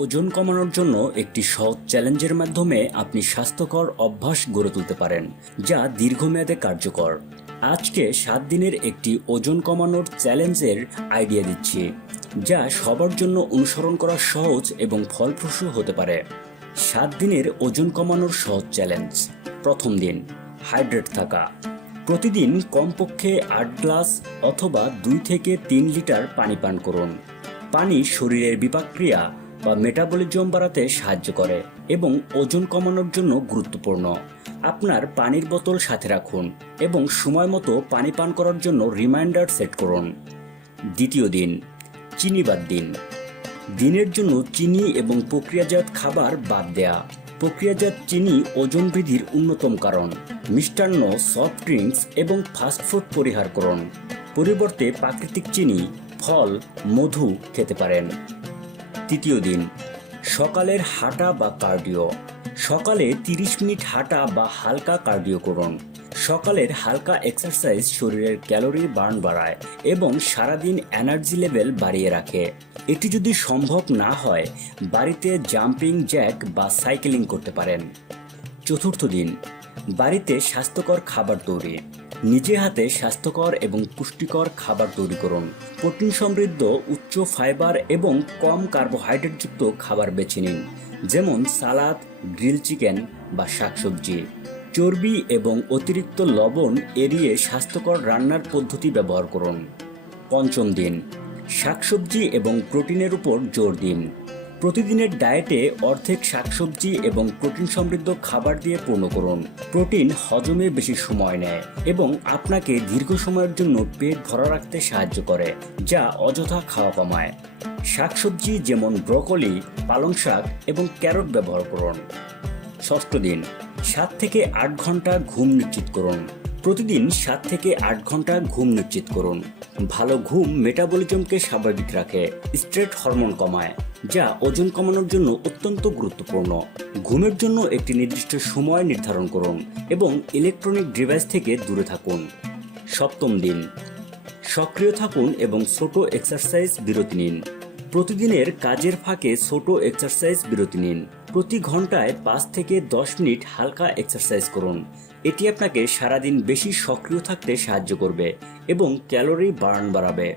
ওজন কমানোর জন্য একটি সহজ চ্যালেঞ্জের মাধ্যমে আপনি স্বাস্থ্যকর অভ্যাস গড়ে তুলতে পারেন, যা দীর্ঘমেয়াদে কার্যকর। আজকে সাত দিনের একটি ওজন কমানোর চ্যালেঞ্জের আইডিয়া দিচ্ছি, যা সবার জন্য অনুসরণ করা সহজ এবং ফলপ্রসূ হতে পারে। সাত দিনের ওজন কমানোর সহজ চ্যালেঞ্জ। প্রথম দিন, হাইড্রেট থাকা। প্রতিদিন কমপক্ষে আট গ্লাস অথবা দুই থেকে তিন লিটার পানি পান করুন। পানি শরীরের বিপাকক্রিয়া বা মেটাবলিজম বাড়াতে সাহায্য করে এবং ওজন কমানোর জন্য গুরুত্বপূর্ণ। আপনার পানির বোতল সাথে রাখুন এবং সময় মতো পানি পান করার জন্য রিমাইন্ডার সেট করুন। দ্বিতীয় দিন, চিনি বাদ দিন। দিনের জন্য চিনি এবং প্রক্রিয়াজাত খাবার বাদ দেয়া। প্রক্রিয়াজাত চিনি ওজন বৃদ্ধির অন্যতম কারণ। মিষ্টান্ন সফট ড্রিঙ্কস এবং ফাস্টফুড পরিহার করুন। পরিবর্তে প্রাকৃতিক চিনি, ফল, মধু খেতে পারেন। তৃতীয় দিন। সকালের হাঁটা বা কার্ডিও সকালে 30 মিনিট হাঁটা বা হালকা কার্ডিও করুন। সকালের হালকা এক্সারসাইজ শরীরের ক্যালোরি বার্ন বাড়ায় এবং সারাদিন এনার্জি লেভেল বাড়িয়ে রাখে। এটি যদি সম্ভব না হয়, বাড়িতে জাম্পিং জ্যাক বা সাইকেলিং করতে পারেন। চতুর্থ দিন। বাড়িতে স্বাস্থ্যকর খাবার তৈরি। নিজে হাতে স্বাস্থ্যকর এবং পুষ্টিকর খাবার তৈরি করুন। প্রোটিন সমৃদ্ধ, উচ্চ ফাইবার এবং কম কার্বোহাইড্রেটযুক্ত খাবার বেছে নিন, যেমন সালাদ, গ্রিল চিকেন বা শাকসবজি। চর্বি এবং অতিরিক্ত লবণ এড়িয়ে স্বাস্থ্যকর রান্নার পদ্ধতি ব্যবহার করুন। পঞ্চম দিন, শাকসবজি এবং প্রোটিনের উপর জোর দিন। প্রতিদিনের ডায়েটে অর্ধেক শাকসবজি এবং প্রোটিন সমৃদ্ধ খাবার দিয়ে পূর্ণ করুন। প্রোটিন হজমে বেশি সময় নেয় এবং আপনাকে দীর্ঘ সময়ের জন্য পেট ভরা রাখতে সাহায্য করে, যা অযথা খাওয়া কমায়। শাকসবজি যেমন ব্রকলি, পালং শাক এবং ক্যারট ব্যবহার করুন। ষষ্ঠ দিন, সাত থেকে আট ঘণ্টা ঘুম নিশ্চিত করুন। প্রতিদিন সাত থেকে আট ঘণ্টা ঘুম নিশ্চিত করুন। ভালো ঘুম মেটাবলিজমকে স্বাভাবিক রাখে স্ট্রেট হরমোন কমায়, যা ওজন কমানোর জন্য অত্যন্ত গুরুত্বপূর্ণ। ঘুমের জন্য একটি নির্দিষ্ট সময় নির্ধারণ করুন এবং ইলেকট্রনিক ডিভাইস থেকে দূরে থাকুন। সপ্তম দিন। সক্রিয় থাকুন এবং ছোট এক্সারসাইজ বিরতি নিন। প্রতিদিনের কাজের ফাঁকে ছোট এক্সারসাইজ বিরতি নিন। প্রতি ঘন্টায় পাঁচ থেকে দশ মিনিট হালকা এক্সারসাইজ করুন। এটি আপনাকে সারাদিন বেশি সক্রিয় থাকতে সাহায্য করবে এবং ক্যালোরি বার্ন বাড়াবে।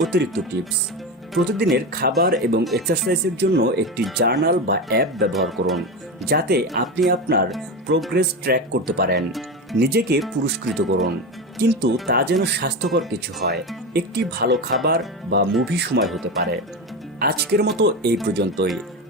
অতিরিক্ত টিপস, প্রতিদিনের খাবার এবং এক্সারসাইজের জন্য একটি জার্নাল বা অ্যাপ ব্যবহার করুন, যাতে আপনি আপনার প্রোগ্রেস ট্র্যাক করতে পারেন। নিজেকে পুরস্কৃত করুন, কিন্তু তা যেন স্বাস্থ্যকর কিছু হয়। একটি ভালো খাবার বা মুভি সময় হতে পারে। আজকের মতো এই পর্যন্তই।